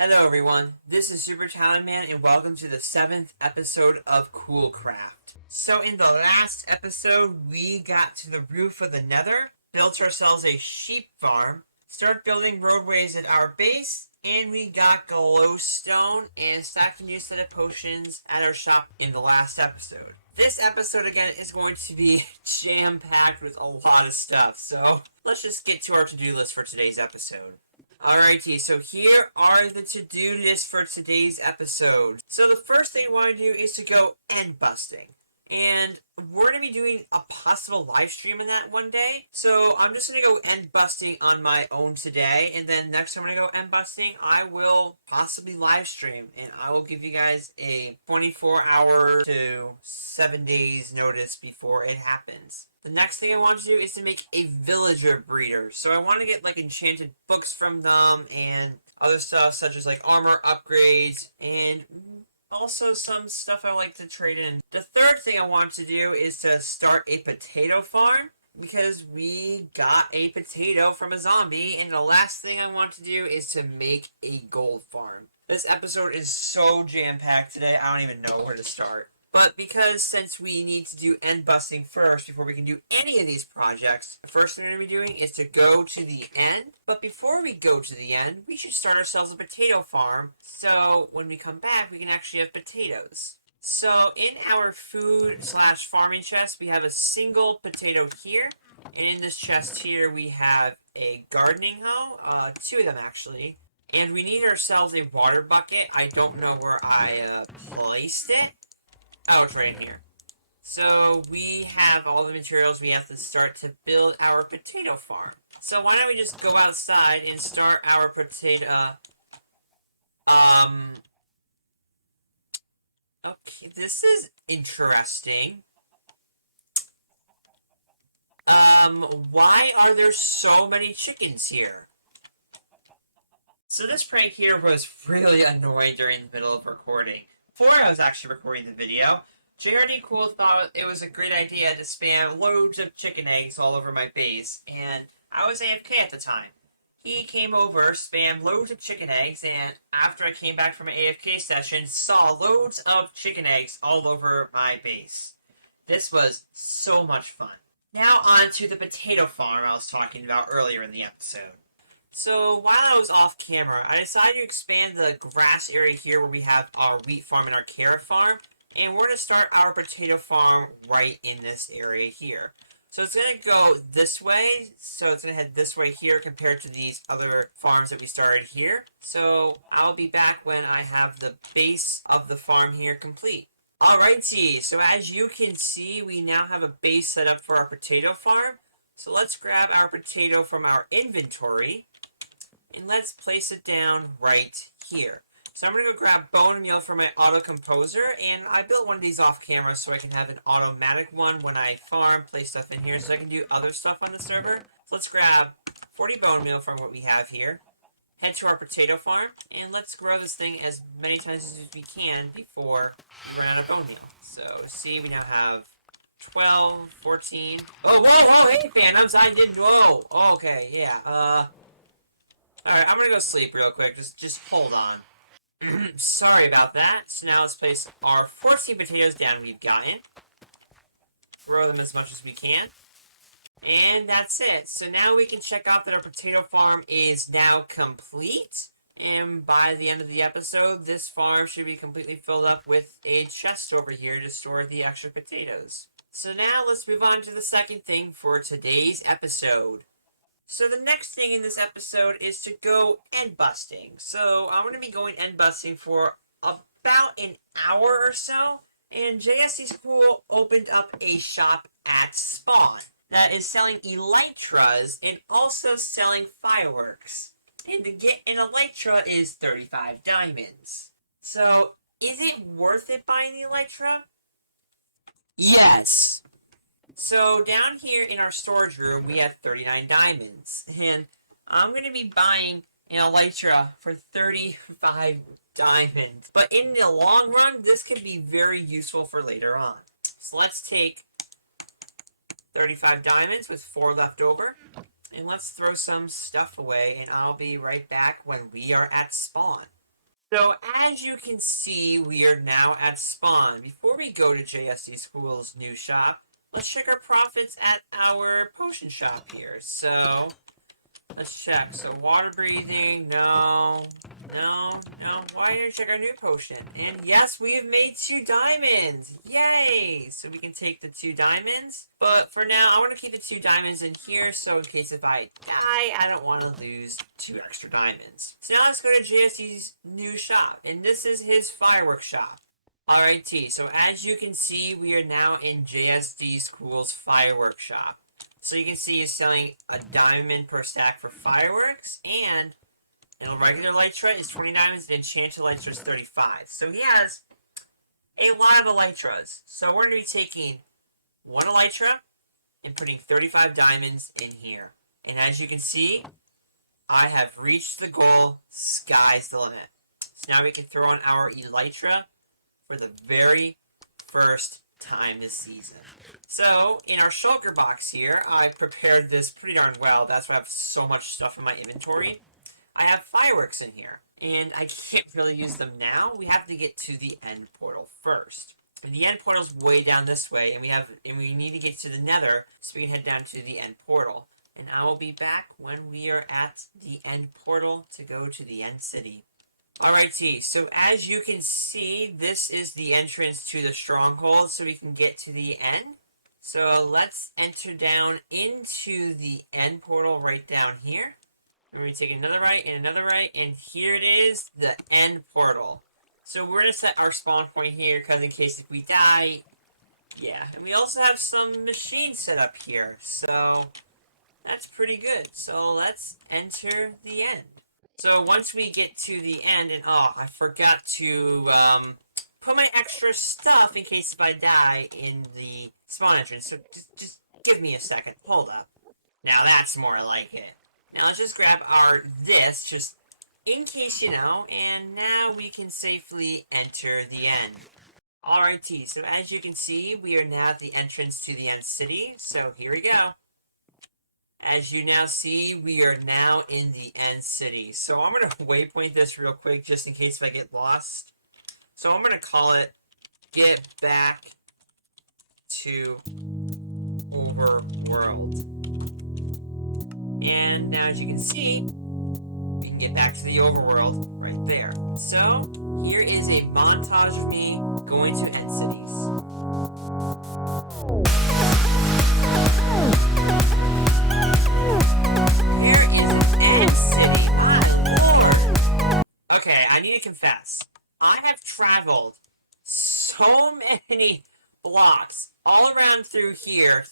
Hello everyone, this is Super Talent Man and welcome to the 7th episode of Coolcraft. So in the last episode, we got to the roof of the Nether, built ourselves a sheep farm, started building roadways at our base, and we got glowstone and stacked a new set of potions at our shop in the last episode. This episode again is going to be jam-packed with a lot of stuff, so let's just get to our to-do list for today's episode. Alrighty, so here are the to-do list for today's episode. So the first thing I want to do is to go end busting. And we're going to be doing a possible live stream on that one day. So I'm just going to go end busting on my own today. And then next time I'm going to go end busting, I will possibly live stream. And I will give you guys a 24-hour to 7 days notice before it happens. The next thing I want to do is to make a Villiger Breeder. So I want to get like enchanted books from them and other stuff such as like armor upgrades and also some stuff I like to trade in. The third thing I want to do is to start a potato farm because we got a potato from a zombie. And the last thing I want to do is to make a gold farm. This episode is so jam-packed today, I don't even know where to start. But because since we need to do end busting first before we can do any of these projects, the first thing we're going to be doing is to go to the end. But before we go to the end, we should start ourselves a potato farm. So when we come back, we can actually have potatoes. So in our food/farming chest, we have a single potato here. And in this chest here, we have a gardening hoe, 2 of them actually. And we need ourselves a water bucket. I don't know where I placed it. Oh, it's right in here. So we have all the materials we have to start to build our potato farm. So why don't we just go outside and start our potato... Okay, this is interesting. Why are there so many chickens here? So this prank here was really annoying during the middle of recording. Before I was actually recording the video, JRD Cool thought it was a great idea to spam loads of chicken eggs all over my base, and I was AFK at the time. He came over, spammed loads of chicken eggs, and after I came back from an AFK session, saw loads of chicken eggs all over my base. This was so much fun. Now on to the potato farm I was talking about earlier in the episode. So while I was off camera, I decided to expand the grass area here where we have our wheat farm and our carrot farm. And we're going to start our potato farm right in this area here. So it's going to go this way. So it's going to head this way here compared to these other farms that we started here. So I'll be back when I have the base of the farm here complete. Alrighty, so as you can see, we now have a base set up for our potato farm. So let's grab our potato from our inventory. And let's place it down right here. So I'm going to go grab bone meal from my auto composer. And I built one of these off camera so I can have an automatic one when I farm, place stuff in here so I can do other stuff on the server. So let's grab 40 bone meal from what we have here. Head to our potato farm. And let's grow this thing as many times as we can before we run out of bone meal. So see, we now have 12, 14. Oh, whoa, hey, phantoms. I didn't know. Oh, okay, yeah. Alright, I'm gonna go sleep real quick. Just hold on. Sorry about that. So now let's place our 14 potatoes down we've gotten. Grow them as much as we can. And that's it. So now we can check out that our potato farm is now complete. And by the end of the episode, this farm should be completely filled up with a chest over here to store the extra potatoes. So now let's move on to the second thing for today's episode. So the next thing in this episode is to go end busting. So I'm going to be going end busting for about an hour or so. And JSC's Cool opened up a shop at Spawn that is selling elytras and also selling fireworks. And to get an elytra is 35 diamonds. So is it worth it buying the elytra? Yes! So down here in our storage room, we have 39 diamonds. And I'm going to be buying an elytra for 35 diamonds. But in the long run, this could be very useful for later on. So let's take 35 diamonds with 4 left over. And let's throw some stuff away, and I'll be right back when we are at spawn. So as you can see, we are now at spawn. Before we go to JSD School's new shop, let's check our profits at our potion shop here. So let's check. So water breathing, no. Why don't I check our new potion? And yes, we've made 2 diamonds. Yay! So we can take the 2 diamonds. But for now, I want to keep the 2 diamonds in here. So in case if I die, I don't want to lose 2 extra diamonds. So now let's go to JSD's new shop. And this is his fireworks shop. Alrighty, so as you can see, we are now in JSD School's fireworks shop. So you can see he's selling a diamond per stack for fireworks, and a regular elytra is 20 diamonds, and enchanted elytra is 35. So he has a lot of elytras. So we're going to be taking 1 elytra and putting 35 diamonds in here. And as you can see, I have reached the goal. Sky's the limit. So now we can throw in our elytra for the very first time this season. So, in our shulker box here, I prepared this pretty darn well. That's why I have so much stuff in my inventory. I have fireworks in here, and I can't really use them now. We have to get to the end portal first. And the end portal's way down this way, and we need to get to the nether so we can head down to the end portal. And I will be back when we are at the end portal to go to the end city. Alrighty, so as you can see, this is the entrance to the stronghold so we can get to the end. So let's enter down into the end portal right down here. And we take another right, and here it is, the end portal. So we're going to set our spawn point here, because in case if we die, yeah. And we also have some machines set up here, so that's pretty good. So let's enter the end. So once we get to the end, and oh, I forgot to put my extra stuff in case if I die in the spawn entrance. So just give me a second. Hold up. Now that's more like it. Now let's just grab our this, just in case you know, and now we can safely enter the end. Alrighty, so as you can see, we are now at the entrance to the end city, so here we go. As you now see, we are now in the end city. So I'm going to waypoint this real quick just in case if I get lost. So I'm going to call it Get Back to Overworld. And now as you can see, we can get back to the overworld right there. So here is a montage of me going to end cities. Here is an end city, my lord. Okay, I need to confess. I have traveled so many blocks all around through here,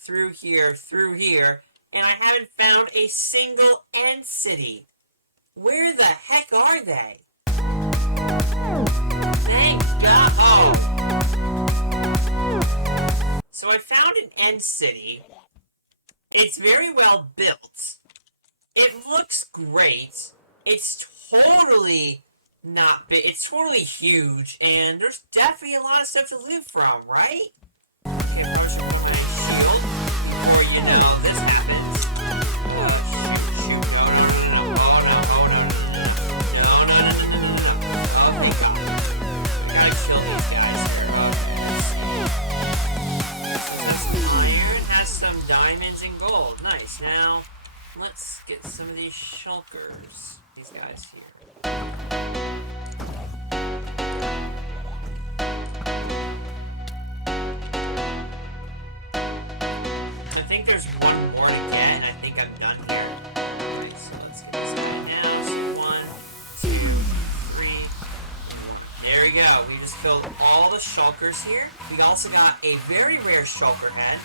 and I haven't found a single end city. Where the heck are they? Thank God. Oh. So I found an end city. It's very well built. It looks great. It's totally not big. It's totally huge, and there's definitely a lot of stuff to loot from, right? Okay, I probably should put on my shield before, you know, this happens. Shoot. No. Oh, no. No. Oh, thank God. I gotta kill these guys here. Okay, let's see. This has some iron, has some diamonds and gold. Nice. Now, let's get some of these shulkers. These guys here. I think there's one more to get, and I think I'm done here. Okay, so let's get this guy now. So 1, 2, 3, 1. There we go. We just killed all the shulkers here. We also got a very rare shulker head.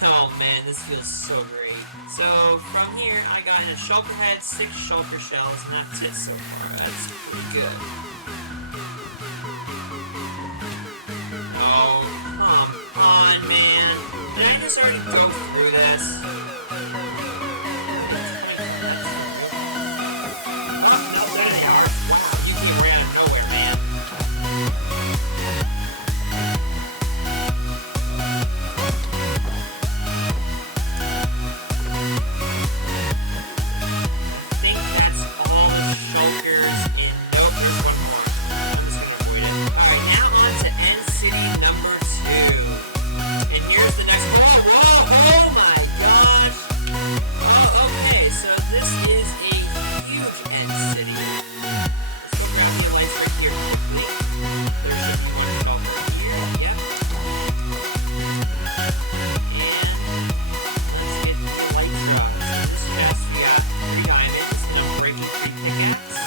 Oh man, this feels so great. So from here, I got in a shulker head, 6 shulker shells, and that's it so far. That's pretty good. Oh, come on, man. Did I just already go through this? Where are they coming from? That's the real... Oh, no, there they are. Wow, you came right out of nowhere, man. I think that's all the shulkers in... Nope, there's one more. avoid it. Alright, now on to End City number 2. And here's the next... Oh, whoa! Oh my gosh! Oh, okay, so this is a huge End City. Let's go grab the elytra here quickly. There should be one shulker here. Yep. And let's get the elytra. So in this chest we got 3 diamonds, and I'm breaking 3 pickaxe.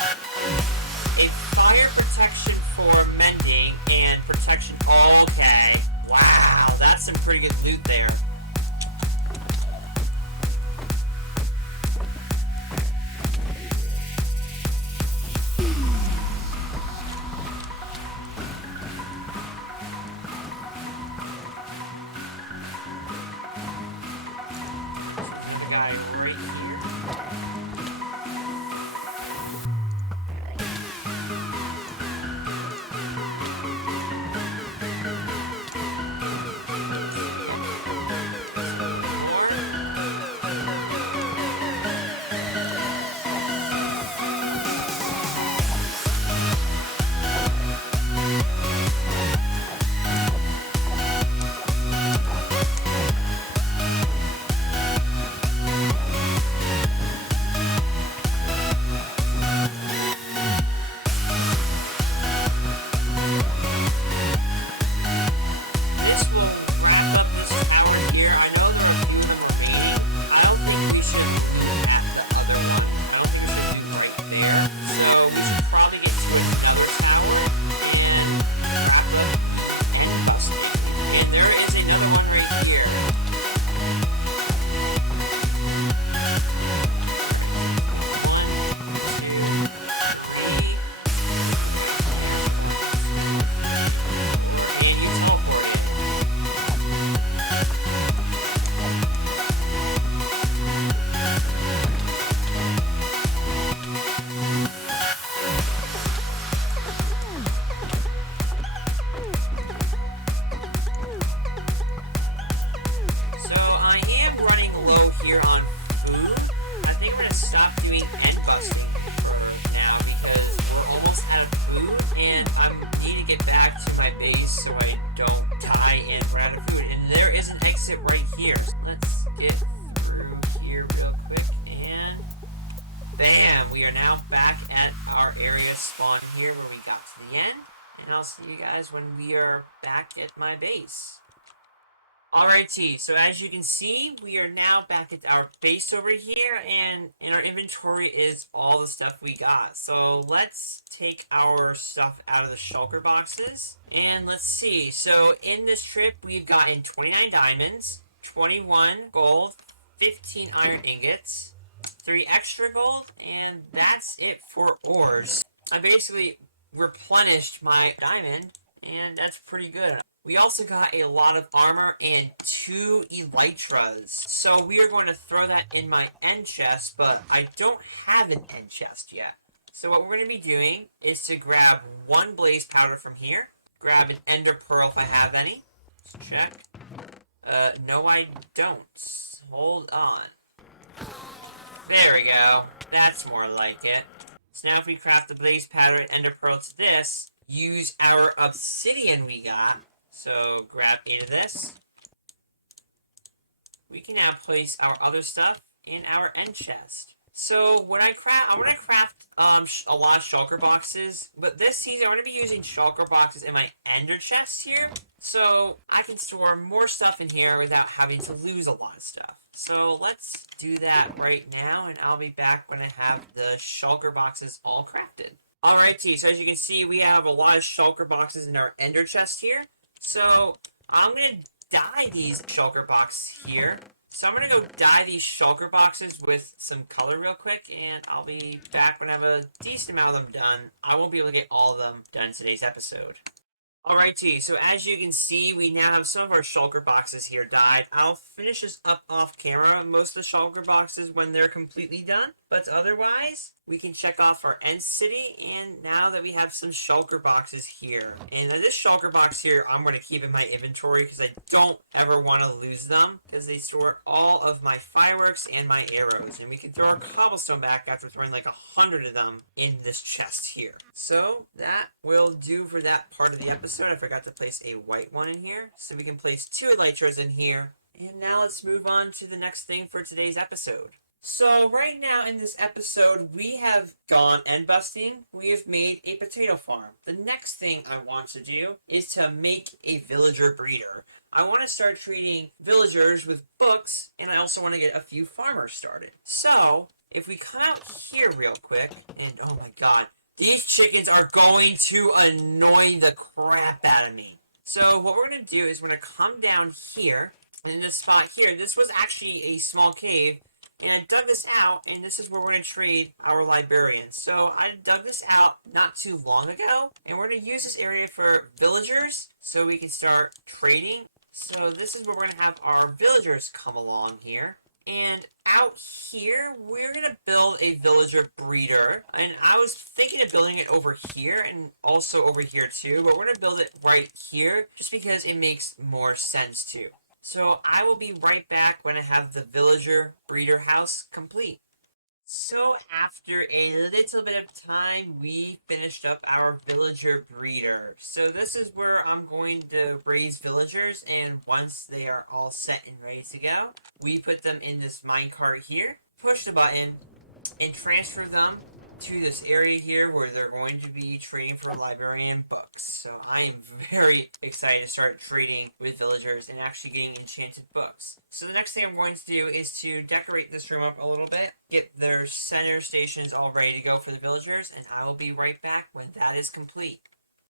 A fire protection for mending, and protection... Okay. Wow, that's some pretty good loot there. There's another guy right here. This will wrap up this tower here. I know there are a few of them remaining. I don't think we should loot at the other one. I don't think we should loot right there. So we should probably get to another tower and wrap up the end busting. And there is another one right here. Alright, 1, 2, 3. Here, 1, 2, 3, 4. And you teleported. So I am running low here on food. I think I'm going to stop doing end busting for now because we're almost out of food and I need to get back to my base so I don't die and run out of food. And there is an exit right here. So let's get through here real quick and bam! We are now back at our area spawn here where we got to the end. And I'll see you guys when we are back at my base. Alrighty, so as you can see, we are now back at our base over here, and in our inventory is all the stuff we got. So let's take our stuff out of the shulker boxes, and let's see. So in this trip, we've gotten 29 diamonds, 21 gold, 15 iron ingots, 3 extra gold, and that's it for ores. I basically replenished my diamond, and that's pretty good. We also got a lot of armor and 2 elytras. So we are going to throw that in my end chest, but I don't have an end chest yet. So what we're going to be doing is to grab 1 blaze powder from here. Grab an ender pearl if I have any. Let's check. No I don't. Hold on. There we go. That's more like it. So now if we craft the blaze powder and ender pearl to this, use our obsidian we got. So grab 8 of this. We can now place our other stuff in our end chest. So when I want to craft a lot of shulker boxes, but this season I'm going to be using shulker boxes in my ender chest here, so I can store more stuff in here without having to lose a lot of stuff. So let's do that right now, and I'll be back when I have the shulker boxes all crafted. Alrighty, so as you can see, we have a lot of shulker boxes in our ender chest here. So I'm going to dye these shulker boxes here. So I'm going to go dye these shulker boxes with some color real quick, and I'll be back when I have a decent amount of them done. I won't be able to get all of them done in today's episode. Alrighty, so as you can see, we now have some of our shulker boxes here dyed. I'll finish this up off camera, most of the shulker boxes when they're completely done. But otherwise, we can check off our end city, and now that we have some shulker boxes here. And this shulker box here, I'm going to keep in my inventory because I don't ever want to lose them, because they store all of my fireworks and my arrows. And we can throw our cobblestone back after throwing like 100 of them in this chest here. So that will do for that part of the episode. I forgot to place a white one in here, so we can place 2 elytras in here. And now let's move on to the next thing for today's episode. So right now in this episode, we have gone end busting. We have made a potato farm. The next thing I want to do is to make a villager breeder. I want to start treating villagers with books, and I also want to get a few farmers started. So if we come out here real quick, and oh my god, these chickens are going to annoy the crap out of me. So what we're going to do is we're going to come down here, and in this spot here, this was actually a small cave, and I dug this out, and this is where we're going to trade our librarians. So I dug this out not too long ago, and we're going to use this area for villagers so we can start trading. So this is where we're going to have our villagers come along here. And out here, we're going to build a villager breeder. And I was thinking of building it over here and also over here too, but we're going to build it right here just because it makes more sense too. So I will be right back when I have the villager breeder house complete. So after a little bit of time, we finished up our villager breeder. So this is where I'm going to raise villagers, and once they are all set and ready to go, we put them in this minecart here, push the button, and transfer them to this area here where they're going to be trading for librarian books. So I am very excited to start trading with villagers and actually getting enchanted books. So the next thing I'm going to do is to decorate this room up a little bit, get their center stations all ready to go for the villagers, and I will be right back when that is complete.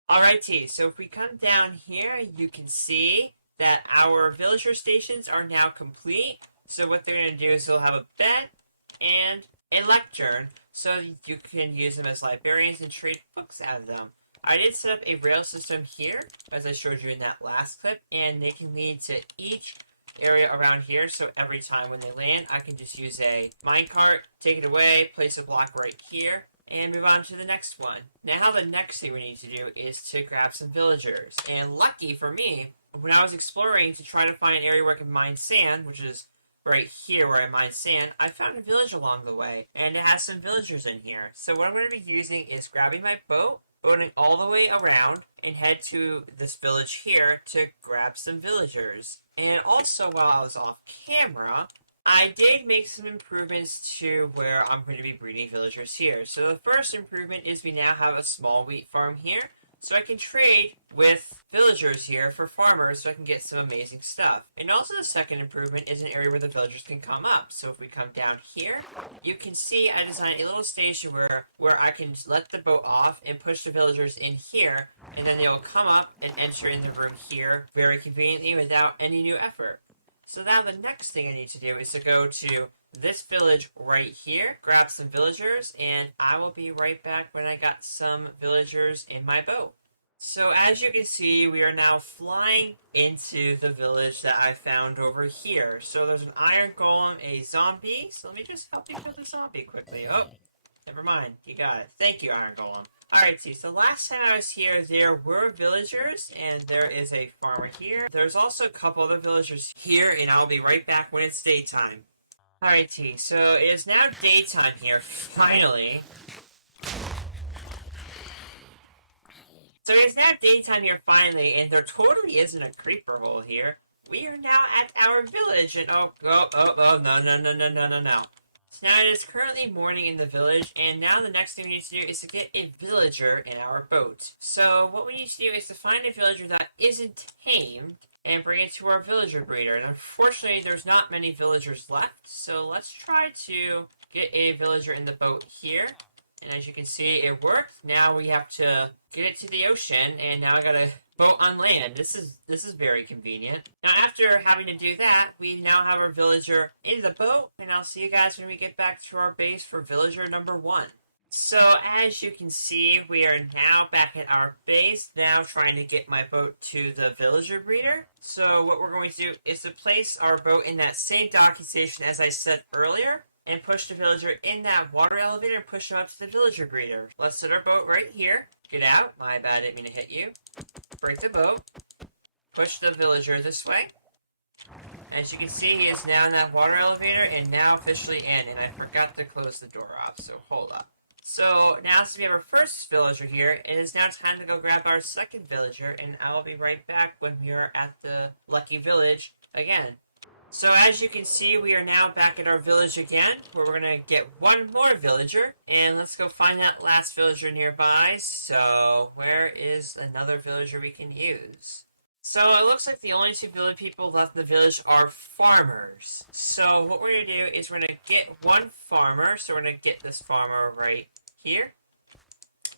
Alrighty, so if we come down here, you can see that our villager stations are now complete. So what they're going to do is they'll have a bed and a lectern, so you can use them as librarians and trade books out of them. I did set up a rail system here, as I showed you in that last clip, and they can lead to each area around here, so every time when they land, I can just use a minecart, take it away, place a block right here, and move on to the next one. Now the next thing we need to do is to grab some villagers. And lucky for me, when I was exploring to try to find an area where I can mine sand, which is right here where I mine sand, I found a village along the way, and it has some villagers in here. So what I'm going to be using is grabbing my boat, boating all the way around, and head to this village here to grab some villagers. And also, while I was off camera, I did make some improvements to where I'm going to be breeding villagers here. So the first improvement is we now have a small wheat farm here, so I can trade with villagers here for farmers so I can get some amazing stuff. And also the second improvement is an area where the villagers can come up. So if we come down here, you can see I designed a little station where I can let the boat off and push the villagers in here, and then they'll come up and enter in the room here very conveniently without any new effort. So now the next thing I need to do is to go to this village right here, grab some villagers, and I will be right back when I got some villagers in my boat. So as you can see, we are now flying into the village that I found over here. So there's an iron golem, a zombie. So let me just help you kill the zombie quickly. Oh, never mind. You got it. Thank you, iron golem. Alright, so last time I was here, there were villagers, and there is a farmer here. There's also a couple other villagers here, and I'll be right back when it's daytime. Alright, so it is now daytime here, finally. So it is now daytime here, finally, and there totally isn't a creeper hole here. We are now at our village, and no. So now it is currently morning in the village, and now the next thing we need to do is to get a villager in our boat. So what we need to do is to find a villager that isn't tamed, and bring it to our villager breeder. And unfortunately, there's not many villagers left, so let's try to get a villager in the boat here. And as you can see, it worked. Now we have to get it to the ocean, and now I gotta boat on land. This is very convenient. Now after having to do that, we now have our villager in the boat, and I'll see you guys when we get back to our base for villager number 1. So as you can see, we are now back at our base, now trying to get my boat to the villager breeder. So what we're going to do is to place our boat in that same docking station as I said earlier. and push the villager in that water elevator and push him up to the villager breeder. Let's set our boat right here. Get out. My bad, I didn't mean to hit you. Break the boat. Push the villager this way. As you can see, he is now in that water elevator and now officially in. And I forgot to close the door off, so hold up. So now since we have our first villager here, it is now time to go grab our second villager, and I will be right back when we are at the Lucky Village again. So as you can see, we are now back at our village again, where we're going to get one more villager, and let's go find that last villager nearby. So where is another villager we can use? So it looks like the only two village people left in the village are farmers. So what we're going to do is we're going to get one farmer. So we're going to get this farmer right here.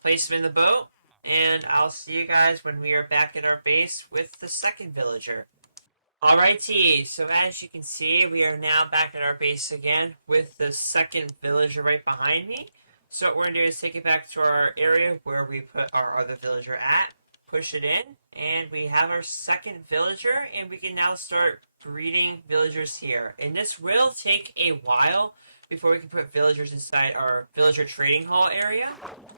Place him in the boat. And I'll see you guys when we are back at our base with the second villager. Alrighty, so as you can see, we are now back at our base again with the second villager right behind me. So what we're going to do is take it back to our area where we put our other villager at. Push it in. And we have our second villager, and we can now start breeding villagers here. And this will take a while before we can put villagers inside our villager trading hall area.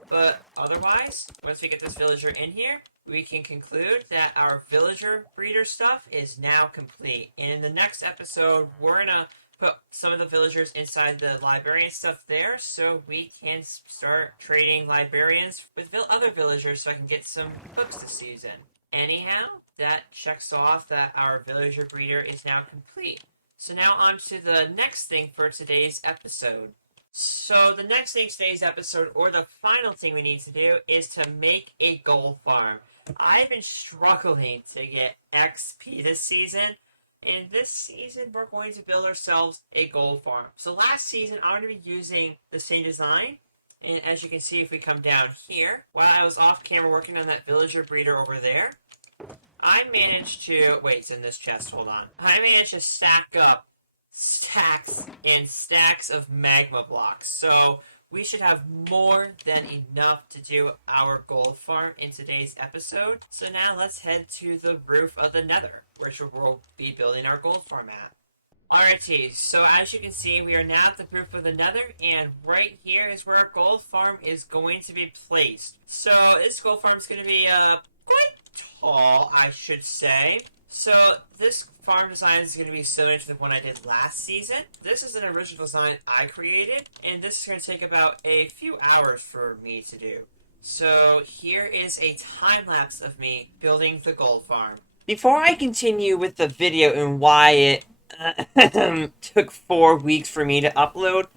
But otherwise, once we get this villager in here, we can conclude that our villager breeder stuff is now complete. And in the next episode, we're going to put some of the villagers inside the librarian stuff there so we can start trading librarians with other villagers so I can get some books this season. Anyhow, that checks off that our villager breeder is now complete. So now on to the next thing for today's episode. So the next thing today's episode, or the final thing we need to do, is to make a gold farm. I've been struggling to get XP this season, and this season we're going to build ourselves a gold farm. So last season I'm going to be using the same design. And as you can see, if we come down here, while I was off camera working on that villager breeder over there, I managed to... Wait, it's in this chest, hold on. I managed to stack up stacks and stacks of magma blocks. So we should have more than enough to do our gold farm in today's episode. So now let's head to the roof of the Nether, which we'll be building our gold farm at. Alrighty, so as you can see, we are now at the roof of the Nether, and right here is where our gold farm is going to be placed. So this gold farm is going to be quite tall, I should say. So this farm design is going to be similar to the one I did last season. This is an original design I created, and this is going to take about a few hours for me to do. So here is a time lapse of me building the gold farm. Before I continue with the video and why it took 4 weeks for me to upload,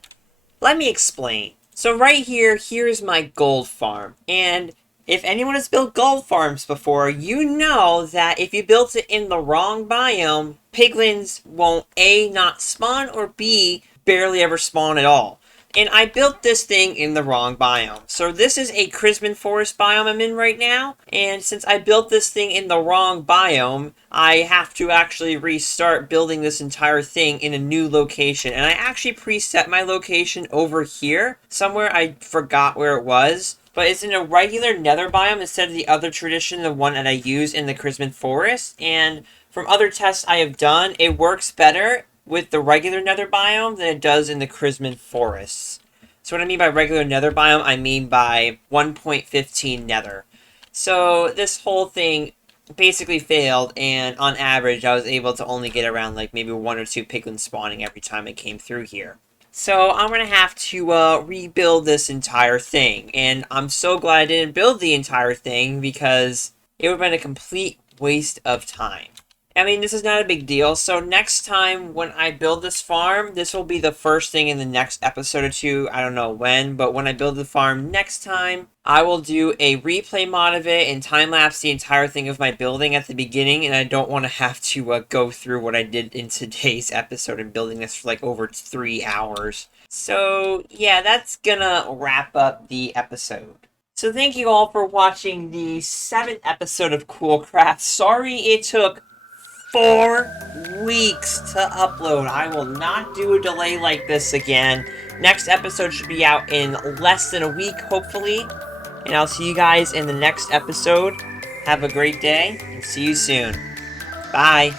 let me explain. So right here, here's my gold farm. And if anyone has built gold farms before, you know that if you built it in the wrong biome, piglins won't A, not spawn, or B, barely ever spawn at all. And I built this thing in the wrong biome. So this is a Christmas forest biome I'm in right now. And since I built this thing in the wrong biome, I have to actually restart building this entire thing in a new location. And I actually preset my location over here. Somewhere I forgot where it was. But it's in a regular nether biome instead of the other tradition, the one that I use in the Christmas forest. And from other tests I have done, it works better with the regular nether biome than it does in the Christmas forests. So what I mean by regular nether biome, I mean by 1.15 nether. So this whole thing basically failed, and on average I was able to only get around like maybe 1 or 2 piglins spawning every time I came through here. So I'm going to have to rebuild this entire thing, and I'm so glad I didn't build the entire thing because it would have been a complete waste of time. I mean, this is not a big deal. So next time when I build this farm, this will be the first thing in the next episode or two. I don't know when, but when I build the farm next time, I will do a replay mod of it and time-lapse the entire thing of my building at the beginning, and I don't want to have to go through what I did in today's episode and building this for like over 3 hours. So yeah, that's gonna wrap up the episode. So thank you all for watching the 7th episode of Coolcraft. Sorry it took 4 weeks to upload. I will not do a delay like this again. Next episode should be out in less than a week, hopefully. And I'll see you guys in the next episode. Have a great day, and see you soon. Bye.